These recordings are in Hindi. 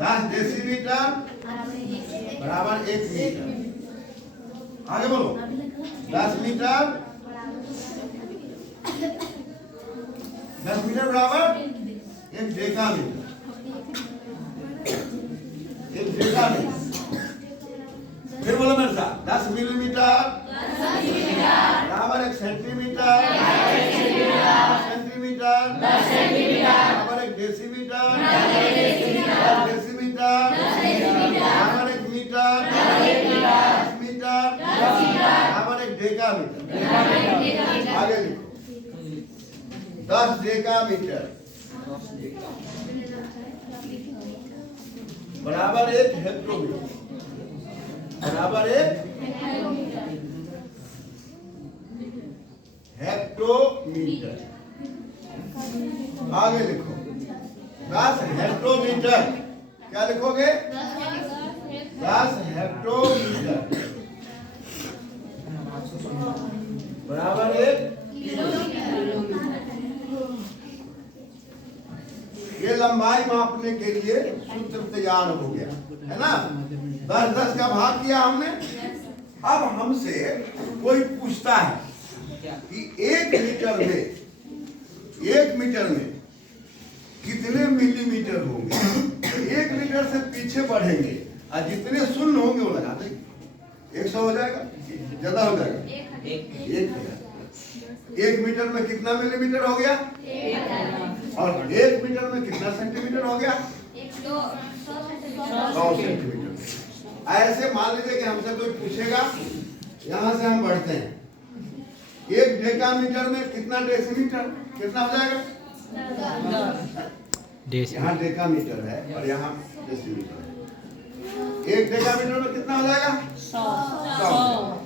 10 डेसीमीटर बराबर 1 मीटर। आगे बोलो 10 मीटर 10 मीटर बराबर 1 डेकामीटर। 1 डेकामीटर। फिर बोलो मेरे साथ 10 मिलीमीटर बराबर 1 सेंटीमीटर। 10 सेंटीमीटर बराबर 1 डेसीमीटर। 10 डेसीमीटर बराबर 1 मीटर। 10 मीटर बराबर 1 डेकामीटर। आगे लिखो 10 डेकामीटर बराबर 1 हेक्टोमीटर। बराबर 1 हेक्टोमीटर। आगे लिखो 10 हेक्टोमीटर। क्या लिखोगे? 10 हेक्टोमीटर बराबर 1 किलोमीटर। ये लंबाई मापने के लिए सूत्र तैयार हो गया है ना। 10-10 का भाग किया हमने। अब हमसे कोई पूछता है कि 1 मीटर में कितने मिलीमीटर होंगे। तो 1 मीटर से पीछे बढ़ेंगे और जितने शून्य होंगे वो लगा देंगे। 100 हो जाएगा, ज्यादा हो जाएगा 1 मीटर में कितना मिलीमीटर हो गया और 1 मीटर में कितना सेंटीमीटर हो गया? 100 सेंटीमीटर। ऐसे मान लीजिए कि हमसे कोई पूछेगा, यहाँ से हम बढ़ते हैं 1 डेकामीटर में कितना डेसीमीटर, कितना हो जाएगा? यहाँ डेकामीटर है और यहाँ डेसीमीटर है। 1 डेकामीटर में कितना हो जाएगा? 100।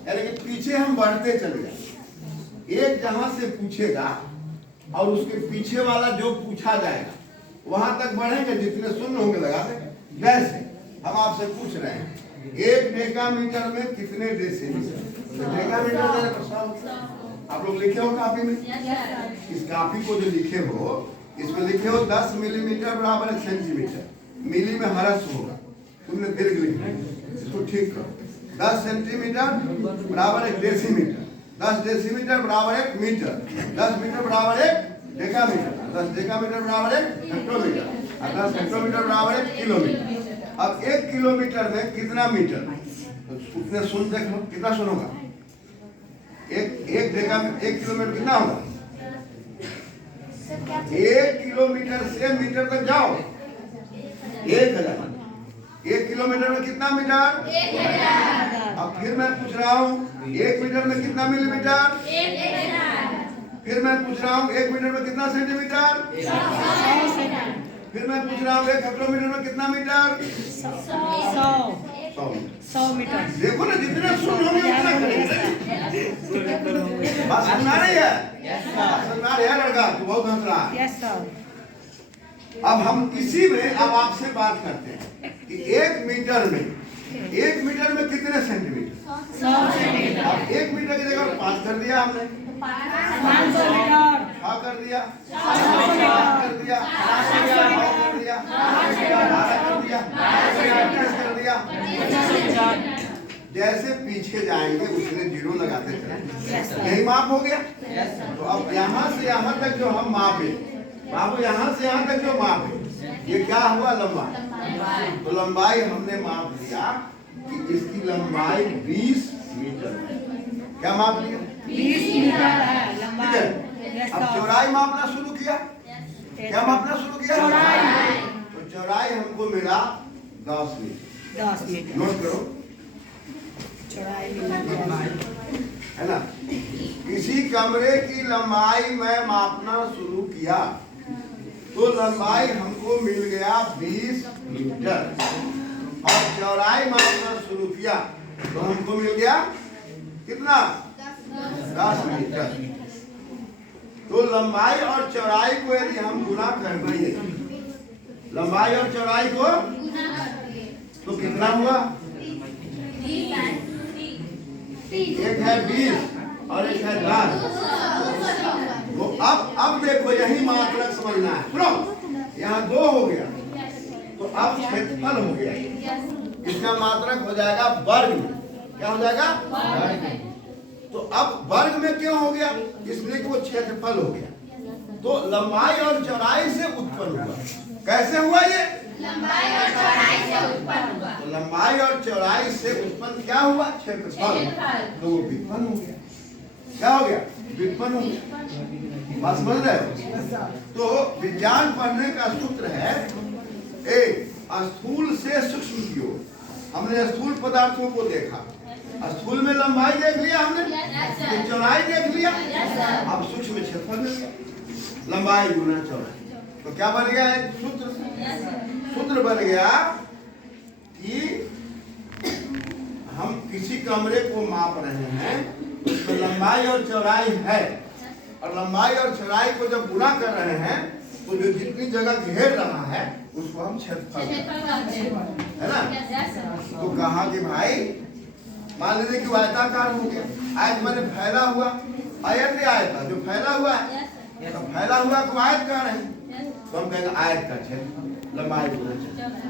यानी कि पीछे हम बढ़ते चले जाएंगे। एक जहां से पूछेगा और उसके पीछे वाला जो पूछा जाएगा वहां तक बढ़ेंगे, जितने शून्य होंगे लगा देंगे। जैसे हम आपसे पूछ रहे हैं 1 डेकामीटर में कितने डेसीमीटर। डेकामीटर आप लोग लिखे हो कापी में? इस कापी को जो लिखे हो इसमें लिखे हो 10 मिलीमीटर बराबर 1 सेंटीमीटर। मिली में हर्ष होगा, तुमने दीर्घ लिखना है, इसको ठीक करो। 10 सेंटीमीटर बराबर 1 डेसीमीटर। 10 डेसीमीटर बराबर 1 मीटर। 10 मीटर बराबर 1 डेकामीटर। 10 डेकामीटर बराबर 1 हेक्टोमीटर। 10 हेक्टोमीटर बराबर 1 किलोमीटर। अब 1 किलोमीटर में कितना मीटर? तो उतने सुन देख लो, कितना सुन होगा? 1 किलोमीटर कितना होगा? 1 किलोमीटर से मीटर तक जाओ 1000। 1 किलोमीटर में कितना मीटर? 1000। अब फिर मैं पूछ रहा हूँ 1 मीटर में कितना मिलीमीटर? 1000। फिर मैं पूछ रहा हूँ 1 मीटर में कितना सेंटीमीटर? 100। फिर मैं पूछ रहा हूँ 1 हेक्टोमीटर में कितना मीटर? 100 मीटर। देखो ना, जितने शून्य होंगे उतना बात सुना रही है? सुना रही है लड़का, तू बहुत हंस रहा है। अब हम इसी में अब आपसे बात करते हैं कि 1 मीटर में कितने सेंटीमीटर? 100 सेंटीमीटर। अब 1 मीटर की जगह 5 कर दिया हमने, 500 मीटर। हाँ कर दिया, 500 कर दिया, 500 कर दिया, 12 कर दिया, 25 कर दिया। जैसे पीछे जाएंगे उसने जीरो लगाते चलेंगे। यही माप हो गया। तो अब यहाँ से यहाँ तक जो हम मापे, बाबू यहाँ से यहाँ तक जो माप है ये क्या हुआ? लंबाई। तो लंबाई हमने माप लिया कि इसकी लंबाई 20 मीटर है। क्या माप लिया? 20 मीटर है लंबाई। अब चौड़ाई मापना शुरू किया। क्या मापना शुरू किया? चौड़ाई। तो चौड़ाई हमको मिला 10 मीटर। 10 मीटर नोट करो, चौड़ाई है ना। किसी कमरे की लंबाई मैं मापना शुरू किया तो लंबाई हमको मिल गया 20 मीटर और चौड़ाई मापना शुरू किया तो हमको मिल गया कितना? 10 मीटर। तो लंबाई और चौड़ाई को यदि हम गुना कर देंगे, लंबाई और चौड़ाई को तो कितना हुआ? एक है 20 और एक है 10। तो अब देखो यही मात्रा समझना है। सुनो, यहाँ 2 हो गया तो अब क्षेत्रफल हो गया, इसका मात्रक हो जाएगा वर्ग में। क्या हो जाएगा? तो अब वर्ग में क्यों हो गया? इसलिए कि वो क्षेत्रफल हो गया। तो लंबाई और चौड़ाई से उत्पन्न हुआ। कैसे हुआ ये? लंबाई और चौड़ाई से उत्पन्न हुआ। तो लंबाई और चौड़ाई से उत्पन्न क्या हुआ? क्षेत्रफल। तो वो व्युत्पन्न हो गया। क्या हो गया? व्युत्पन्न हो गया। बात समझ रहे हो? तो विज्ञान पढ़ने का सूत्र है एक, स्थूल से सूक्ष्म की ओर। हमने स्थूल पदार्थों को देखा, स्थूल में लंबाई देख लिया हमने, चौड़ाई देख लिया, अब सूक्ष्म में क्षेत्रफल मिल गया। लंबाई गुना चौड़ाई, तो क्या बन गया? एक सूत्र बन गया कि हम किसी कमरे को माप रहे हैं, उसमें लंबाई और चौड़ाई है, और लंबाई और चौड़ाई को जब गुणा कर रहे हैं तो जो जितनी जगह घेर रहा है उसको हम क्षेत्रफल है ना। तो कहा कि भाई मान लीजिए कि आयताकार हो गया, आयत मैंने फैला हुआ, आयत आयता जो फैला हुआ है, तो फैला हुआ को आयत कह रहे हैं, तो हम कहेंगे आयत का क्षेत्रफल लंबाई गुना क्षेत्रफल।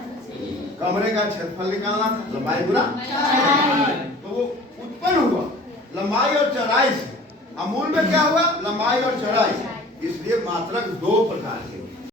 कमरे का क्षेत्रफल निकालना था, लंबाई गुना, तो वो उत्पन्न हुआ लंबाई और चौड़ाई से। अमूल में क्या हुआ? लंबाई और चौड़ाई। इसलिए मात्रक दो प्रकार के